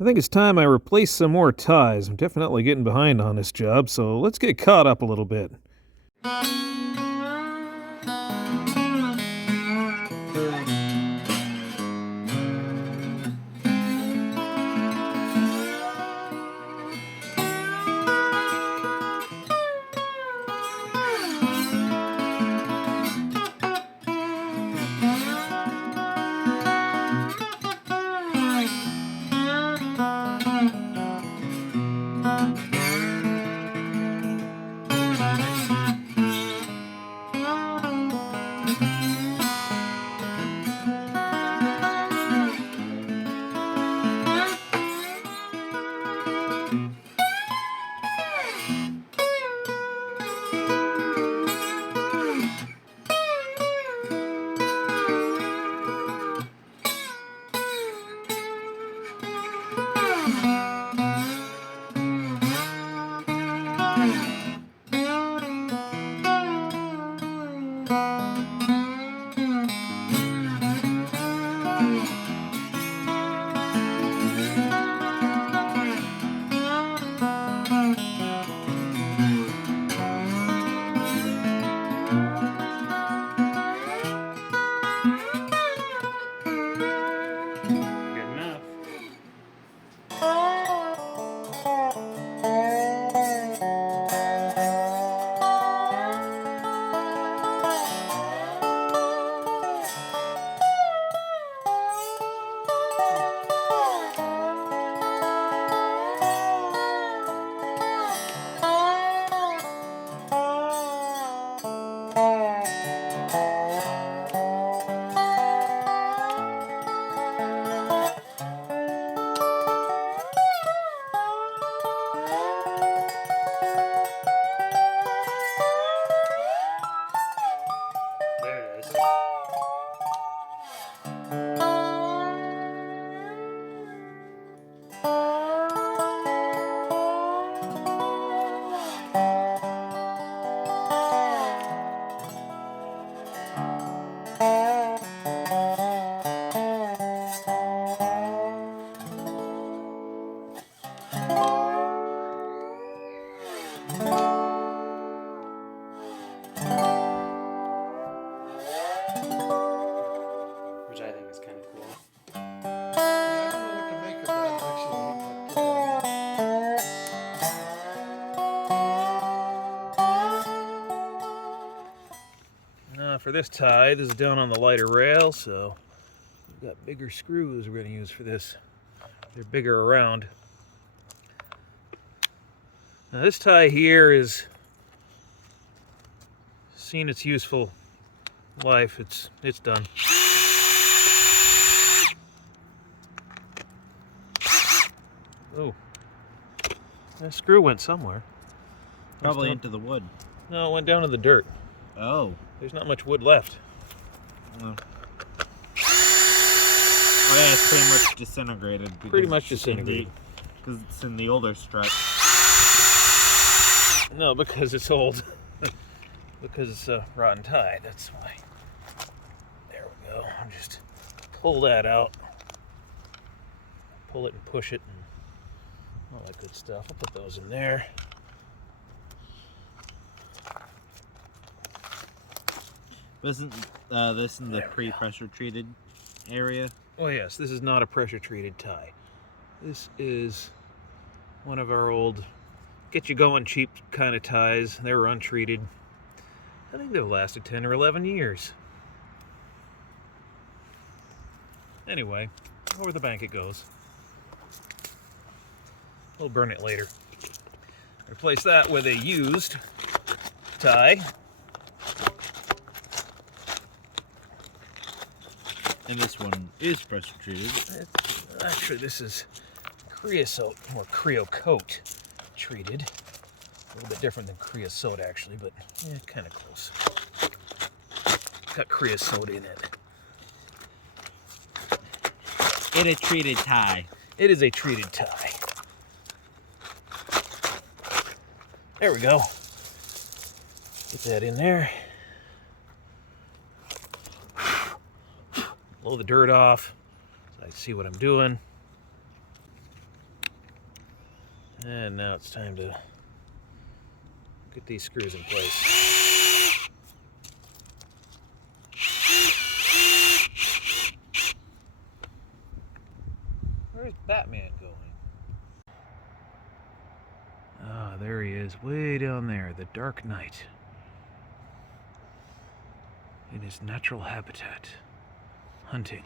I think it's time I replace some more ties. I'm definitely getting behind on this job, so let's get caught up a little bit. Which I think is kind of cool. Yeah, I don't know what to make of that Now for this tie, this is down on the lighter rail, so we've got bigger screws we're going to use for this. They're bigger around. Now this tie here is seen its useful life. It's done. Oh, that screw went somewhere. Probably into the wood. No, it went down to the dirt. Oh. There's not much wood left. Oh yeah, it's pretty much disintegrated. Pretty much disintegrated. Because it's in the older strut. No, because it's old. Because it's a rotten tie, that's why. There we go. I'll just pull that out. Pull it and push it and all that good stuff. I'll put those in there. Isn't this in the pre-pressure treated area? Oh yes, this is not a pressure treated tie. This is one of our old get you going cheap kind of ties. They were untreated. I think they've lasted 10 or 11 years. Anyway, over the bank it goes. We'll burn it later. Replace that with a used tie. And this one is pressure treated. Actually, this is creosote or creocoat treated. A little bit different than creosote, actually, but yeah, kind of close. Got creosote in it. It's a treated tie. It is a treated tie. There we go. Get that in there. Blow the dirt off so I can see what I'm doing. And now it's time to get these screws in place. Where's Batman going? Ah, there he is, way down there, the Dark Knight. In his natural habitat, hunting.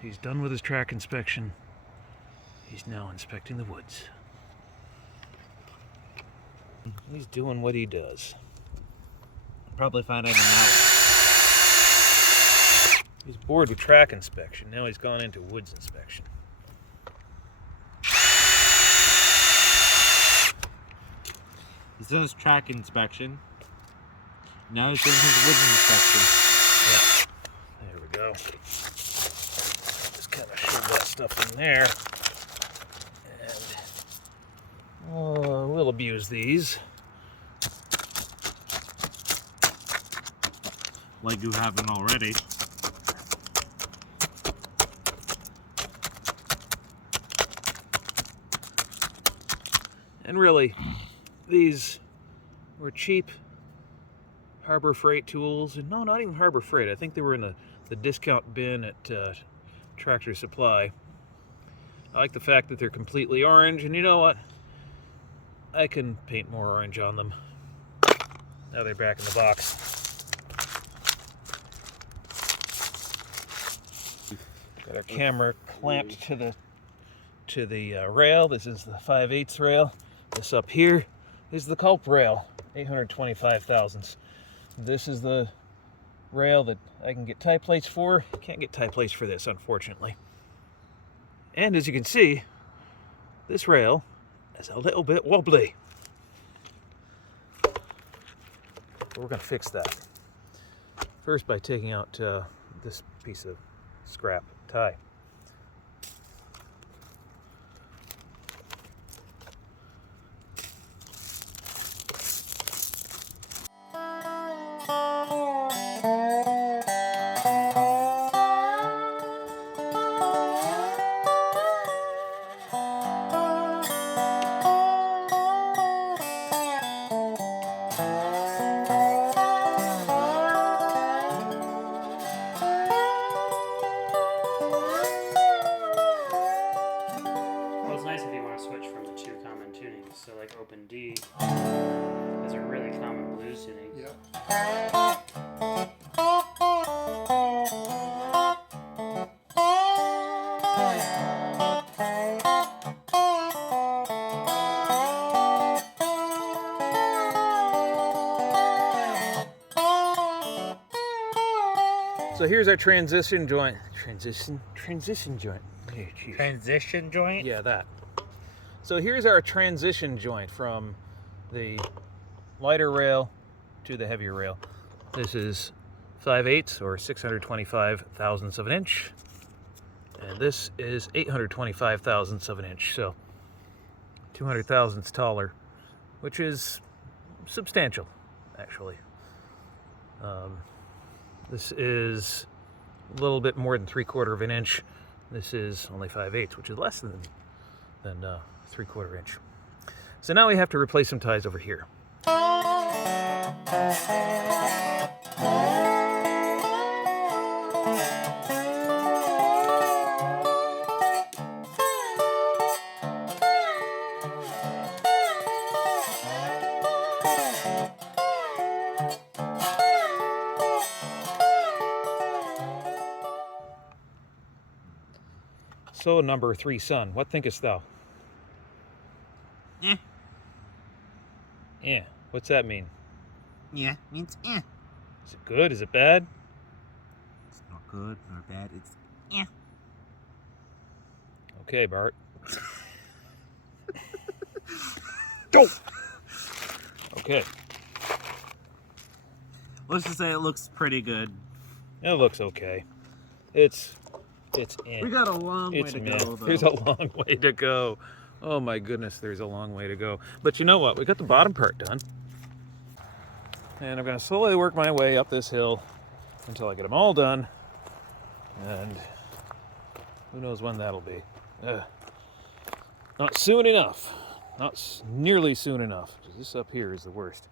He's done with his track inspection. He's now inspecting the woods. He's doing what he does. Probably find anything out. He's bored with track inspection. Now he's gone into woods inspection. He's done his track inspection. Now he's doing his woods inspection. Yeah. There we go. Just kind of shove that stuff in there. And we'll abuse these. Like you haven't already. And really, these were cheap Harbor Freight tools. And no, not even Harbor Freight. I think they were in the discount bin at Tractor Supply. I like the fact that they're completely orange. And you know what? I can paint more orange on them. Now they're back in the box. Got our camera clamped to the rail. This is the 5/8 rail. This up here is the culp rail, 825 thousandths. This is the rail that I can get tie plates for. Can't get tie plates for this, unfortunately. And as you can see, this rail is a little bit wobbly. But we're going to fix that. First by taking out this piece of scrap tie. So like open D is a really common blues tuning. Yeah. So here's our transition joint. Transition joint. Hey, geez. Transition joint? Yeah, that. So here's our transition joint from the lighter rail to the heavier rail. This is 5/8 or 625 thousandths of an inch. And this is 825 thousandths of an inch. So 200 thousandths taller, which is substantial, actually. This is a little bit more than 3/4 of an inch. This is only 5/8, which is less than 3/4 inch. So now we have to replace some ties over here. So, number 3, son, what thinkest thou? Eh. Yeah, what's that mean? Yeah, means eh. Is it good? Is it bad? It's not good nor bad, it's eh. Okay, Bart. Go! Okay, Let's just say it looks pretty good. it looks okay. It's in. We got a long way It's to meh. go, though. There's a long way to go. Oh my goodness, there's a long way to go. But you know what? We got the bottom part done. And I'm going to slowly work my way up this hill until I get them all done. And who knows when that'll be. Ugh. Not soon enough. Not nearly soon enough. This up here is the worst.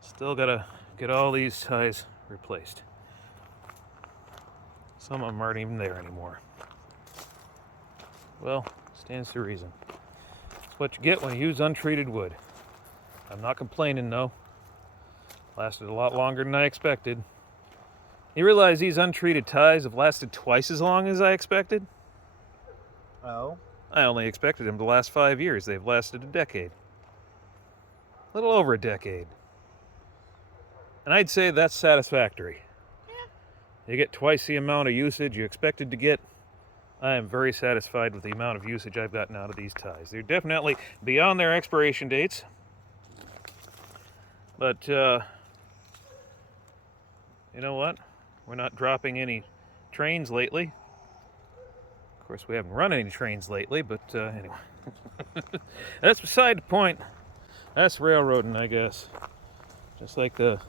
Still gotta get all these ties replaced. Some of them aren't even there anymore. Well, stands to reason. That's what you get when you use untreated wood. I'm not complaining though. Lasted a lot longer than I expected. You realize these untreated ties have lasted twice as long as I expected? Oh. I only expected them to last 5 years. They've lasted a decade. A little over a decade. And I'd say that's satisfactory. You get twice the amount of usage you expected to get. I am very satisfied with the amount of usage I've gotten out of these ties. They're definitely beyond their expiration dates. But, you know what? We're not dropping any trains lately. Of course, we haven't run any trains lately, but anyway. That's beside the point. That's railroading, I guess. Just like the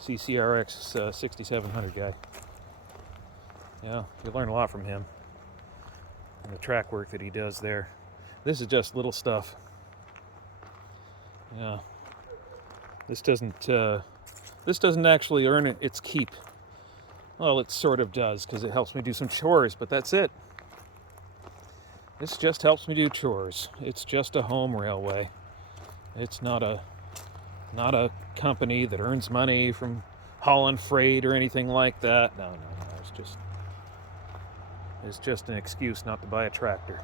CCRX 6700 guy. Yeah, you learn a lot from him. And the track work that he does there. This is just little stuff. Yeah. This doesn't actually earn its keep. Well, it sort of does, because it helps me do some chores, but that's it. This just helps me do chores. It's just a home railway. It's not a company that earns money from hauling freight or anything like that. No. It's just an excuse not to buy a tractor.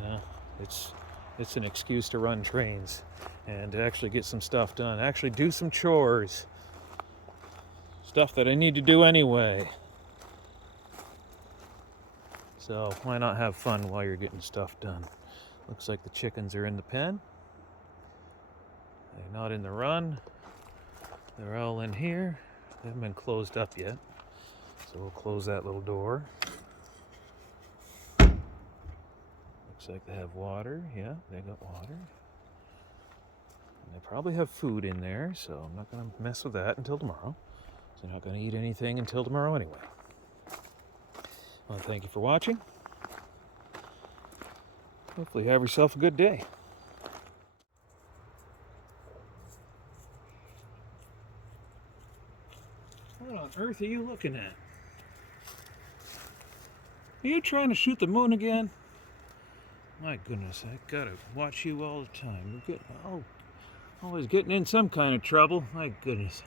Yeah, it's an excuse to run trains and to actually get some stuff done. Actually do some chores. Stuff that I need to do anyway. So why not have fun while you're getting stuff done? Looks like the chickens are in the pen. They're not in the run. They're all in here. They haven't been closed up yet. So we'll close that little door. Looks like they have water. Yeah, they got water. And they probably have food in there, so I'm not going to mess with that until tomorrow. So they're not going to eat anything until tomorrow anyway. Well, thank you for watching. Hopefully you have yourself a good day. What on earth are you looking at? Are you trying to shoot the moon again? My goodness, I gotta watch you all the time. You're always getting in some kind of trouble. My goodness.